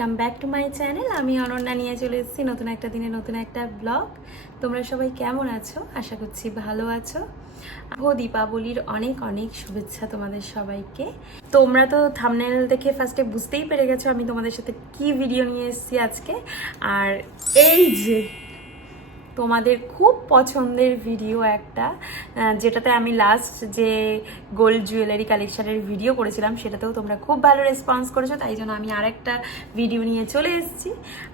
Welcome back to my channel. আমি অনন্যা নিয়ে চলে এসেছি নতুন একটা দিনে নতুন একটা ব্লগ। তোমরা সবাই কেমন আছো? আশা করছি ভালো আছো। দীপাবলির অনেক অনেক শুভেচ্ছা তোমাদের সবাইকে। তোমরা তো থাম্বনেল দেখে ফার্স্টে বুঝতেই পেরে গেছো আমি তোমাদের সাথে কি ভিডিও নিয়ে এসেছি আজকে। আর এই যে তোমাদের খুব পছন্দের ভিডিও একটা, যেটাতে আমি লাস্ট যে গোল্ড জুয়েলারি কালেকশানের ভিডিও করেছিলাম সেটাতেও তোমরা খুব ভালো রেসপন্স করেছো, তাই জন্য আমি আরেকটা ভিডিও নিয়ে চলে এসেছি।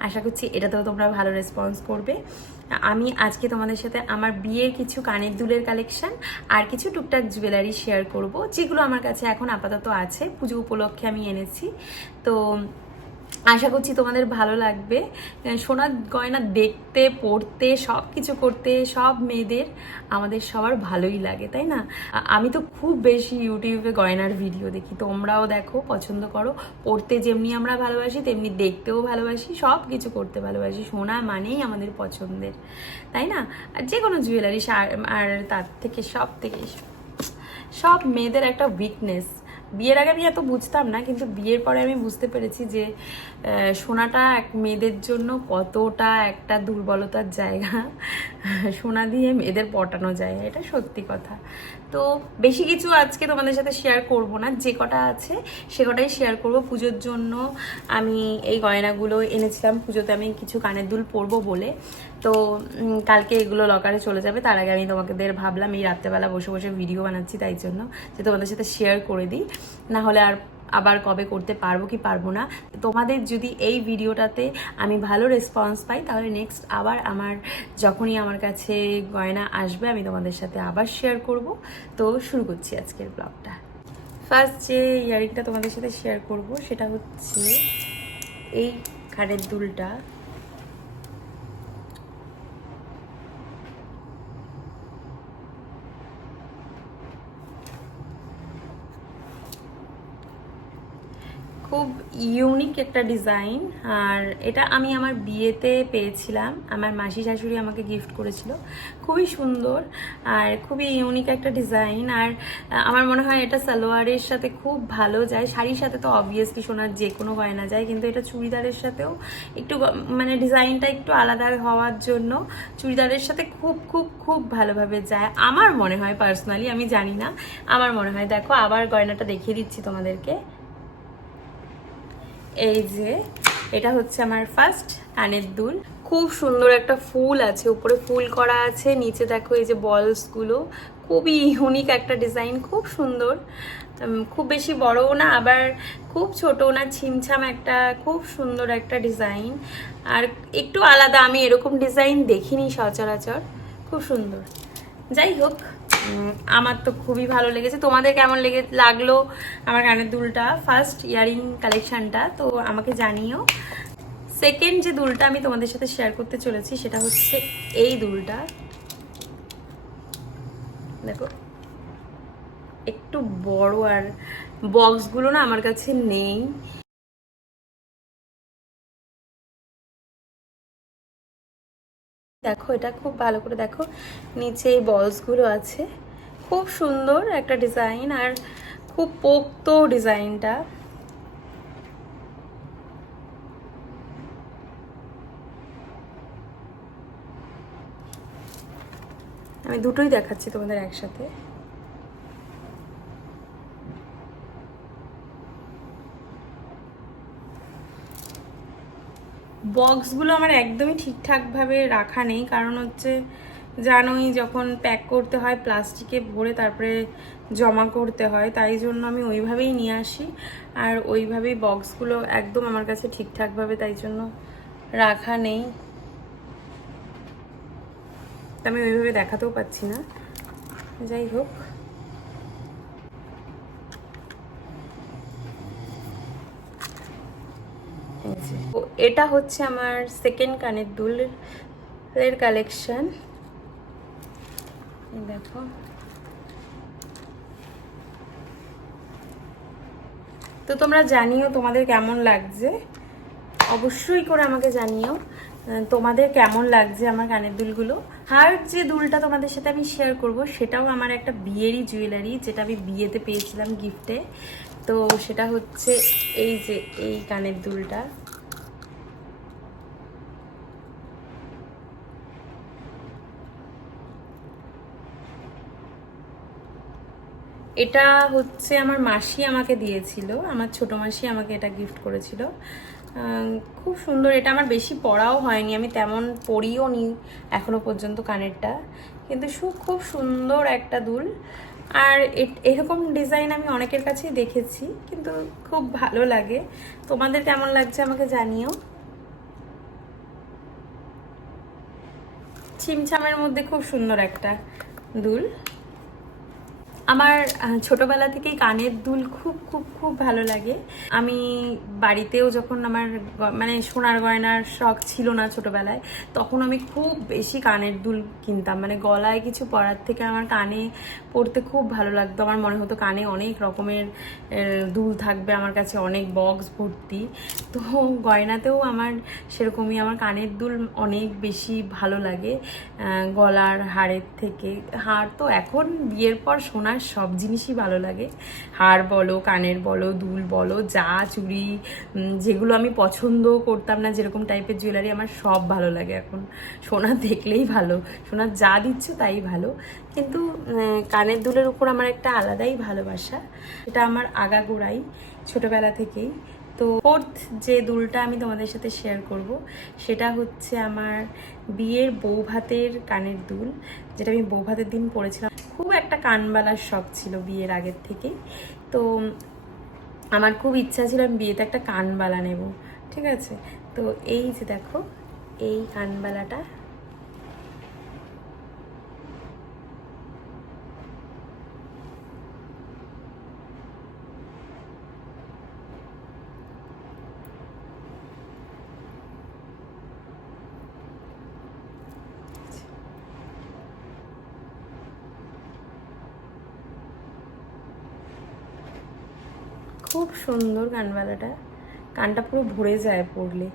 আশা করছি এটাতেও তোমরা ভালো রেসপন্স করবে। আমি আজকে তোমাদের সাথে আমার বিয়ের কিছু কানের দুলের কালেকশান আর কিছু টুকটাক জুয়েলারি শেয়ার করব, যেগুলো আমার কাছে এখন আপাতত আছে, পুজো উপলক্ষে আমি এনেছি। তো আশা করছি তোমাদের ভালো লাগবে। সোনার গয়না দেখতে, পড়তে, সব কিছু করতে সব মেয়েদের আমাদের সবার ভালোই লাগে, তাই না? আমি তো খুব বেশি ইউটিউবে গয়নার ভিডিও দেখি, তোমরাও দেখো, পছন্দ করো। পড়তে যেমনি আমরা ভালোবাসি তেমনি দেখতেও ভালোবাসি, সব কিছু করতে ভালোবাসি। সোনা মানেই আমাদের পছন্দের, তাই না? আর যে কোনো জুয়েলারি, আর তার থেকে সব মেয়েদের একটা উইকনেস। বিয়ের আগে আমি এত বুঝতাম না, কিন্তু বিয়ের পরে আমি বুঝতে পেরেছি যে সোনাটা এক মেয়েদের জন্য কতটা একটা দুর্বলতার জায়গা। সোনা দিয়ে মেয়েদের পটানো যায়, এটা সত্যি কথা। তো বেশি কিছু আজকে তোমাদের সাথে শেয়ার করব না, যে কটা আছে সে কটাই শেয়ার করব। পুজোর জন্য আমি এই গয়নাগুলো এনেছিলাম, পুজোতে আমি কিছু কানের দুল পরবো বলে। তো কালকে এগুলো লকারে চলে যাবে, তার আগে আমি তোমাদের ভাবলাম এই রাত্রেবেলা বসে বসে ভিডিও বানাচ্ছি, তাই জন্য যে তোমাদের সাথে শেয়ার করে দিই, না হলে আবার কবে করতে পারবো কি পারবো না। তোমাদের যদি এই ভিডিওটাতে আমি ভালো রেসপন্স পাই, তাহলে নেক্সট আবার যখনই আমার কাছে গয়না আসবে আমি তোমাদের সাথে আবার শেয়ার করব। তো শুরু করছি আজকের ব্লগটা। ফার্স্ট যে ইয়ারিংটা তোমাদের সাথে শেয়ার করব সেটা হচ্ছে এই কানের দুলটা। খুব ইউনিক একটা ডিজাইন, আর এটা আমি আমার বিয়েতে পেয়েছিলাম, আমার মাসি শাশুড়ি আমাকে গিফট করেছিল। খুবই সুন্দর আর খুবই ইউনিক একটা ডিজাইন। আর আমার মনে হয় এটা সালোয়ারের সাথে খুব ভালো যায়। শাড়ির সাথে তো অবভিয়াসলি সোনার যে কোনো গয়না যায়, কিন্তু এটা চুড়িদারের সাথেও একটু মানে ডিজাইনটা একটু আলাদা হওয়ার জন্য চুড়িদারের সাথে খুব খুব খুব ভালোভাবে যায় আমার মনে হয়। পার্সোনালি আমি জানি না, আমার মনে হয়। দেখো আবার গয়নাটা দেখিয়ে দিচ্ছি তোমাদেরকে। এই যে এটা হচ্ছে আমার ফার্স্ট কানের দুল। খুব সুন্দর একটা ফুল আছে, উপরে ফুল করা আছে, নিচে দেখো এই যে বলসগুলো। খুবই ইউনিক একটা ডিজাইন, খুব সুন্দর। খুব বেশি বড়ও না, আবার খুব ছোটও না, ছিমছাম একটা খুব সুন্দর একটা ডিজাইন। আর একটু আলাদা, আমি এরকম ডিজাইন দেখিনি সচরাচর। খুব সুন্দর। যাই হোক, আমার তো খুবই ভালো লেগেছে। তোমাদের কেমন লাগলো আমার কানের দুলটা, ফার্স্ট ইয়ারিং কালেকশনটা, তো আমাকে জানিও। সেকেন্ড যে দুলটা আমি তোমাদের সাথে শেয়ার করতে চলেছি সেটা হচ্ছে এই দুলটা। দেখো একটু বড়, আর বক্সগুলো না আমার কাছে নেই। দেখো এটা খুব ভালো করে দেখো, নিচে এই বলসগুলো আছে। খুব সুন্দর একটা ডিজাইন, আর খুব পোক্ত ডিজাইনটা। আমি দুটোই দেখাচ্ছি তোমাদের একসাথে। বক্সগুলো আমার একদমই ঠিকঠাকভাবে রাখা নেই, কারণ হচ্ছে জানোই যখন প্যাক করতে হয় প্লাস্টিকে ভরে তারপরে জমা করতে হয়, তাই জন্য আমি ওইভাবেই নিয়ে আসি। আর ওইভাবেই বক্সগুলো একদম আমার কাছে ঠিকঠাকভাবে তাই জন্য রাখা নেই, আমি ওইভাবে দেখাতেও পাচ্ছি না। যাই হোক, এটা হচ্ছে আমার সেকেন্ড কানের দুলের কালেকশন। দেখো তো তোমরা জানিও তোমাদের কেমন লাগছে, অবশ্যই করে আমাকে জানিও তোমাদের কেমন লাগছে আমার কানের দুলগুলো। আর যে দুলটা তোমাদের সাথে আমি শেয়ার করব সেটাও আমার একটা বিয়েরই জুয়েলারি, যেটা আমি বিয়েতে পেয়েছিলাম গিফটে। তো সেটা হচ্ছে এই যে এই কানের দুলটা। এটা হচ্ছে আমার মাসি আমাকে দিয়েছিল, আমার ছোট মাসি আমাকে এটা গিফট করেছিল। খুব সুন্দর, এটা আমার বেশি পরাও হয়নি, আমি তেমন পরিও নি এখনো পর্যন্ত কানেরটা, কিন্তু খুব সুন্দর একটা দুল। আর এরকম ডিজাইন আমি অনেকের কাছেই দেখেছি, কিন্তু খুব ভালো লাগে। তোমাদের কেমন লাগছে আমাকে জানিও। ছিমছামের মধ্যে খুব সুন্দর একটা দুল। আমার ছোটবেলা থেকেই কানের দুল খুব খুব খুব ভালো লাগে। আমি বাড়িতেও যখন আমার মানে সোনার গয়নার শখ ছিল না ছোটবেলায়, তখন আমি খুব বেশি কানের দুল কিনতাম। মানে গলায় কিছু পরার থেকে আমার কানে পরতে খুব ভালো লাগতো। আমার মনে হতো কানে অনেক রকমের দুল থাকবে, আমার কাছে অনেক বক্স ভর্তি। তো গয়নাতেও আমার সেরকমই, আমার কানের দুল অনেক বেশি ভালো লাগে গলার হারের থেকে। হার তো এখন বিয়ের পর সোনার সব জিনিসই ভালো লাগে, হার বলো, কানের বলো, দুল বলো, যা চুড়ি, যেগুলো আমি পছন্দ করতাম না যেরকম টাইপের জুয়েলারি, আমার সব ভালো লাগে এখন। সোনা দেখলেই ভালো, সোনা যা দিচ্ছ তাই ভালো। কিন্তু কানের দুলের উপর আমার একটা আলাদাই ভালোবাসা, এটা আমার আগাগোড়াই ছোটবেলা থেকেই। তো ফোর্থ যে দুলটা আমি তোমাদের সাথে শেয়ার করব, সেটা হচ্ছে আমার বিয়ের বৌভাতের কানের দুল, যেটা আমি বৌভাতের দিন পরেছিলাম। খুব একটা কানবালার শখ ছিল বিয়ের আগের থেকে, তো আমার খুব ইচ্ছা ছিল আমি বিয়েতে একটা কানবালা নেব, ঠিক আছে। তো এই যে দেখো, এই কানবালাটা খুব সুন্দর। কানবালাটা, কানটা পুরো ভরে যায় পরলে,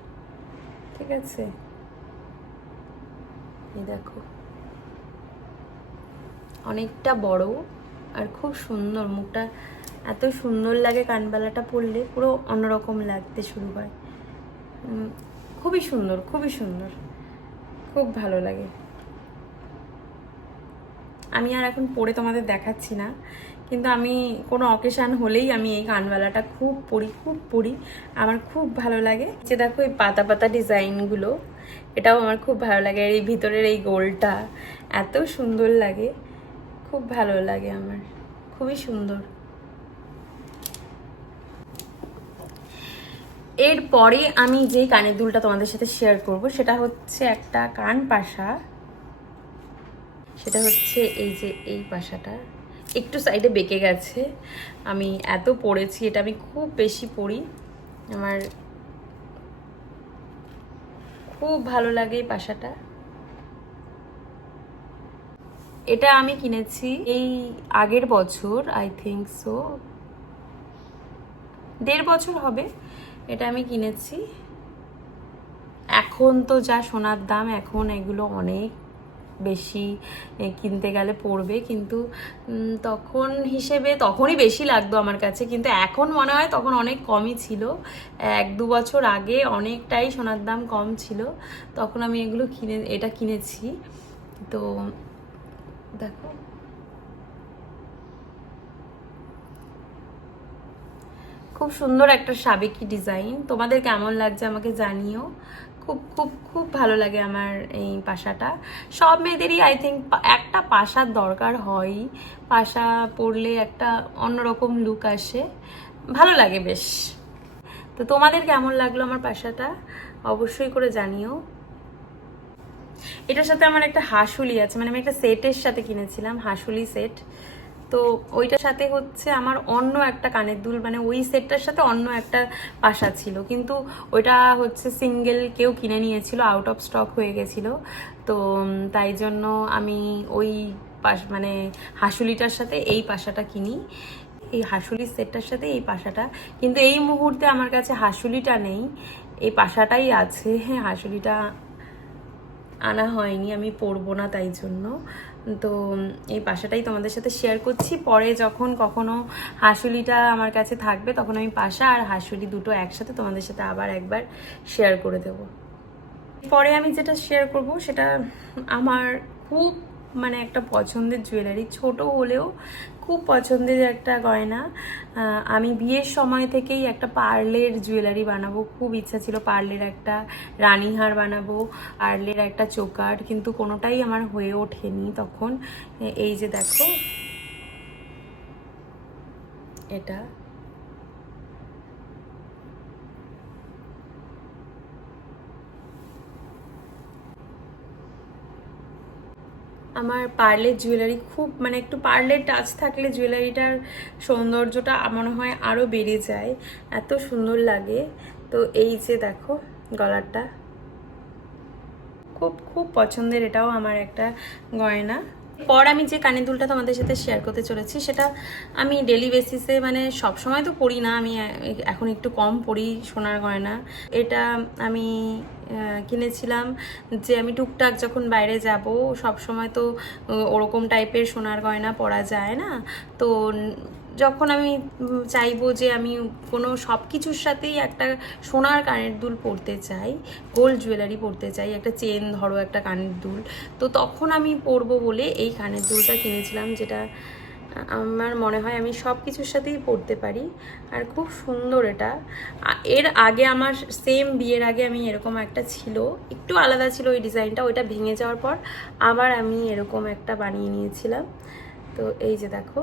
ঠিক আছে। এই দেখো, অনেকটা বড় আর খুব সুন্দর, মুখটা এত সুন্দর লাগে কানবালাটা পরলে, পুরো অন্যরকম লাগতে শুরু হয়। খুবই সুন্দর, খুবই সুন্দর, খুব ভালো লাগে। আমি আর এখন পরে তোমাদের দেখাচ্ছি না, কিন্তু আমি কোনো অকেশান হলেই আমি এই কানবালাটা খুব পরি, আমার খুব ভালো লাগে। যে দেখো এই পাতা পাতা ডিজাইনগুলো, এটাও আমার খুব ভালো লাগে। আর এই ভিতরের এই গোলটা এত সুন্দর লাগে, খুব ভালো লাগে আমার, খুবই সুন্দর। এরপরে আমি যে কানের দুলটা তোমাদের সাথে শেয়ার করব, সেটা হচ্ছে একটা কান পাশা। সেটা হচ্ছে এই যে এই পাশাটা একটু সাইডে বেঁকে গেছে, আমি এত পরেছি, এটা আমি খুব বেশি পরি, আমার খুব ভালো লাগে এই পাশাটা। এটা আমি কিনেছি এই আগের বছর, আই থিঙ্ক সো 1.5 বছর হবে এটা আমি কিনেছি। এখন তো যা সোনার দাম, এখন এগুলো অনেক বেশি কিনতে গেলে পড়বে, কিন্তু তখন হিসেবে তখনই বেশি লাগতো আমার কাছে, কিন্তু এখন মনে হয় তখন অনেক কমই ছিল। 1-2 বছর আগে অনেকটাই সোনার দাম কম ছিল, তখন আমি এগুলো এটা কিনেছি। তো দেখো, খুব সুন্দর একটা সাবেকি ডিজাইন। তোমাদের কেমন লাগছে আমাকে জানিও। খুব খুব খুব ভালো লাগে আমার এই পাশাটা। সব মেয়েদেরই আই থিঙ্ক একটা পাশার দরকার হয়, পাশা পরলে একটা অন্যরকম লুক আসে, ভালো লাগে বেশ। তো তোমাদের কেমন লাগলো আমার পাশাটা অবশ্যই করে জানিও। এটার সাথে আমার একটা হাসুলি আছে, মানে আমি একটা সেটের সাথে কিনেছিলাম, হাসুলি সেট। তো ওইটার সাথে হচ্ছে আমার অন্য একটা কানের দুল, মানে ওই সেটটার সাথে অন্য একটা পাশা ছিল, কিন্তু ওইটা হচ্ছে সিঙ্গেল কেউ কিনে নিয়েছিল, আউট অফ স্টক হয়ে গেছিল। তো তাই জন্য আমি ওই মানে হাসুলিটার সাথে এই পাশাটা কিনি, এই হাসুলির সেটটার সাথে এই পাশাটা। কিন্তু এই মুহূর্তে আমার কাছে হাসুলিটা নেই, এই পাশাটাই আছে। হ্যাঁ, হাসুলিটা আনা হয়নি, আমি পরবো না তাই জন্য। তো এই পাশাটাই তোমাদের সাথে শেয়ার করছি। পরে যখন কখনো হাসুলিটা আমার কাছে থাকবে, তখন আমি পাশা আর হাসুলি দুটো একসাথে তোমাদের সাথে আবার একবার শেয়ার করে দেব। পরে আমি যেটা শেয়ার করব সেটা আমার খুব মানে একটা পছন্দের জুয়েলারি, ছোট হলেও খুব পছন্দের একটা গয়না। আমি বিয়ের সময় থেকেই একটা পার্লের জুয়েলারি বানাবো, খুব ইচ্ছা ছিল। পার্লের একটা রানীহার বানাবো, পার্লের একটা চোকার, কিন্তু কোনোটাই আমার হয়ে ওঠেনি তখন। এই যে দেখো এটা, আমার পার্লের জুয়েলারি খুব, মানে একটু পার্লের টাচ থাকলে জুয়েলারিটার সৌন্দর্যটা মনে হয় আরও বেড়ে যায়, এত সুন্দর লাগে। তো এই যে দেখো গলাটা, খুব খুব পছন্দের, এটাও আমার একটা গয়না। পর আমি যে কানের দুলটা তোমাদের সাথে শেয়ার করতে চলেছি, সেটা আমি ডেলি বেসিসে, মানে সব সময় তো পরি না, আমি এখন একটু কম পরি সোনার গয়না। এটা আমি কিনেছিলাম যে আমি টুকটাক যখন বাইরে যাব, সব সময় তো ওরকম টাইপের সোনার গয়না পরা যায় না। তো যখন আমি চাইবো যে আমি কোনো সব কিছুর সাথেই একটা সোনার কানের দুল পরতে চাই, গোল্ড জুয়েলারি পরতে চাই, একটা চেন ধরো, একটা কানের দুল, তো তখন আমি পরবো বলে এই কানের দুলটা কিনেছিলাম, যেটা আমার মনে হয় আমি সব কিছুর সাথেই পরতে পারি। আর খুব সুন্দর এটা। এর আগে আমার সেম বিয়ের আগে আমি এরকম একটা ছিল, একটু আলাদা ছিল ওই ডিজাইনটা, ওইটা ভেঙে যাওয়ার পর আবার আমি এরকম একটা বানিয়ে নিয়েছিলাম। তো এই যে দেখো,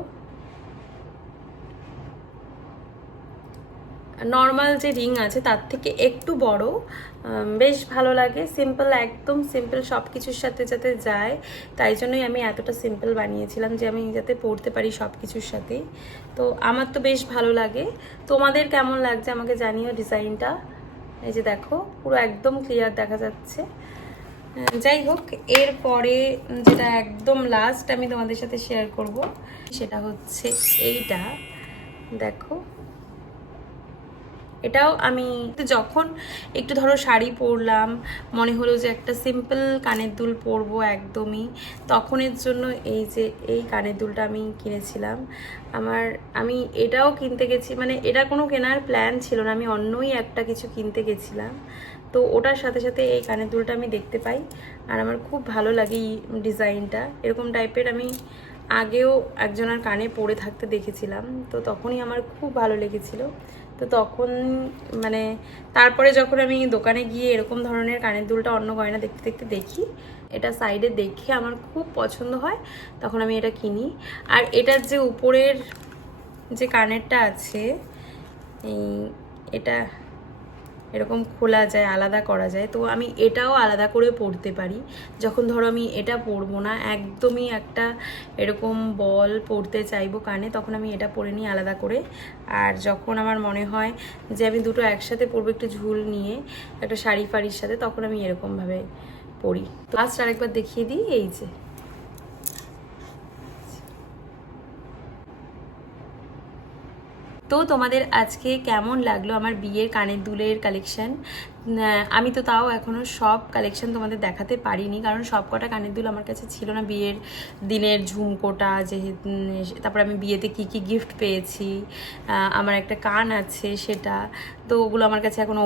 নর্মাল যে রিং আছে তার থেকে একটু বড়, বেশ ভালো লাগে। সিম্পল, একদম সিম্পল, সব কিছুর সাথে যাতে যায়, তাই জন্যই আমি এতটা সিম্পল বানিয়েছিলাম, যে আমি যাতে পরতে পারি সব কিছুর সাথেই। তো আমার তো বেশ ভালো লাগে। তোমাদের কেমন লাগছে আমাকে জানিও ডিজাইনটা। এই যে দেখো, পুরো একদম ক্লিয়ার দেখা যাচ্ছে। যাই হোক, এরপরে যেটা একদম লাস্ট আমি তোমাদের সাথে শেয়ার করব, সেটা হচ্ছে এইটা। দেখো, এটাও আমি যখন একটু ধরো শাড়ি পরলাম, মনে হলো যে একটা সিম্পল কানের দুল পরবো একদমই, তখনের জন্য এই যে এই কানের দুলটা আমি কিনেছিলাম। আমি এটাও কিনতে গেছি, মানে এটা কোনো কেনার প্ল্যান ছিল না, আমি অন্যই একটা কিছু কিনতে গেছিলাম, তো ওটার সাথে সাথে এই কানের দুলটা আমি দেখতে পাই, আর আমার খুব ভালো লাগে এই ডিজাইনটা। এরকম টাইপের আমি আগেও একজনের কানে পরে থাকতে দেখেছিলাম, তো তখনই আমার খুব ভালো লেগেছিল। তো তখন, মানে তারপরে যখন আমি দোকানে গিয়ে এরকম ধরনের কানের দুলটা, অন্য গয়না দেখতে দেখতে দেখি, এটা সাইডে দেখে আমার খুব পছন্দ হয়, তখন আমি এটা কিনি। আর এটার যে উপরের যে কানেরটা আছে, এটা এরকম খোলা যায়, আলাদা করা যায়, তো আমি এটাও আলাদা করে পরতে পারি। যখন ধরো আমি এটা পরবো না, একদমই একটা এরকম বল পরতে চাইবো কানে, তখন আমি এটা পরে নিই আলাদা করে। আর যখন আমার মনে হয় যে আমি দুটো একসাথে পরবো, একটু ঝুল নিয়ে একটা শাড়ি ফাড়ির সাথে, তখন আমি এরকমভাবে পরি। তো লাস্ট আরেকবার দেখিয়ে দিই, এই যে। তো তোমাদের আজকে কেমন লাগলো আমার বিয়ের কানের দুলের কালেকশন? আমি তো তাও এখনও সব কালেকশন তোমাদের দেখাতে পারিনি, কারণ সব কটা কানের দুল আমার কাছে ছিল না। বিয়ের দিনের ঝুমকোটা, যেহেতু তারপর আমি বিয়েতে কি কি গিফট পেয়েছি, আমার একটা কান আছে সেটা, তো ওগুলো আমার কাছে এখন,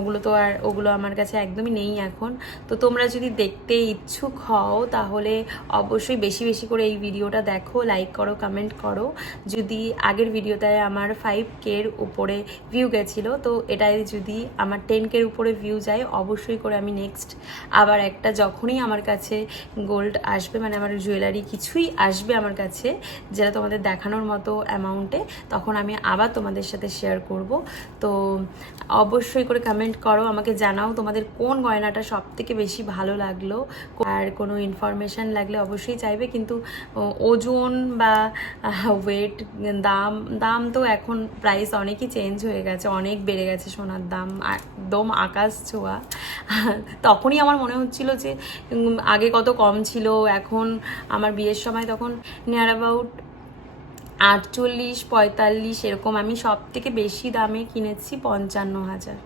ওগুলো আমার কাছে একদমই নেই এখন। তো তোমরা যদি দেখতে ইচ্ছুক হও, তাহলে অবশ্যই বেশি বেশি করে এই ভিডিওটা দেখো, লাইক করো, কমেন্ট করো। যদি আগের ভিডিওটায় আমার 5K-র উপরে ভিউ গেছিলো, তো এটাই যদি আমার 10K-র উপরে ভিউ যায়, অবশ্যই করে আমি নেক্সট আবার একটা, যখনই আমার কাছে গোল্ড আসবে, মানে আমার জুয়েলারি কিছুই আসবে আমার কাছে যেটা তোমাদের দেখানোর মতো অ্যামাউন্টে, তখন আমি আবার তোমাদের সাথে শেয়ার করব। তো অবশ্যই করে কমেন্ট করো, আমাকে জানাও তোমাদের কোন গয়নাটা সব থেকে বেশি ভালো লাগলো। আর কোনো ইনফরমেশান লাগলে অবশ্যই চাইবে, কিন্তু ওজন বা ওয়েট, দাম তো এখন প্রাইস অনেকই চেঞ্জ হয়ে গেছে, অনেক বেড়ে গেছে সোনার দাম, একদম আকাশ ছোঁয়া। তখনই আমার মনে হচ্ছিল যে আগে কত কম ছিল, এখন আমার বিয়ের সময় তখন নিয়ার অ্যাবাউট 48-45 এরকম। আমি সব থেকে বেশি দামে কিনেছি 55,000,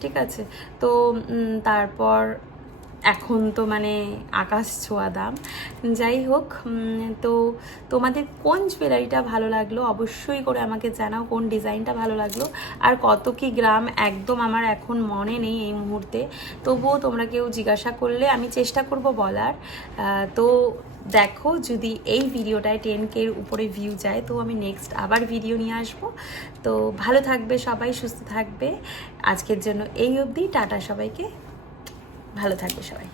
ঠিক আছে। তো তারপর এখন তো মানে আকাশ ছোঁয়া দাম। যাই হোক, তো তোমাদের কোন জুয়েলারিটা ভালো লাগলো অবশ্যই করে আমাকে জানাও, কোন ডিজাইনটা ভালো লাগলো আর কত কি গ্রাম একদম আমার এখন মনে নেই এই মুহূর্তে, তবুও তোমরা কেউ জিজ্ঞাসা করলে আমি চেষ্টা করব বলার। তো দেখো, যদি এই ভিডিওটায় 10K এর উপরে ভিউ যায় তো আমি নেক্সট আবার ভিডিও নিয়ে আসবো। তো ভালো থাকবে সবাই, সুস্থ থাকবে। আজকের জন্য এই অবধি, টাটা সবাইকে, ভালো থাকবে সবাই।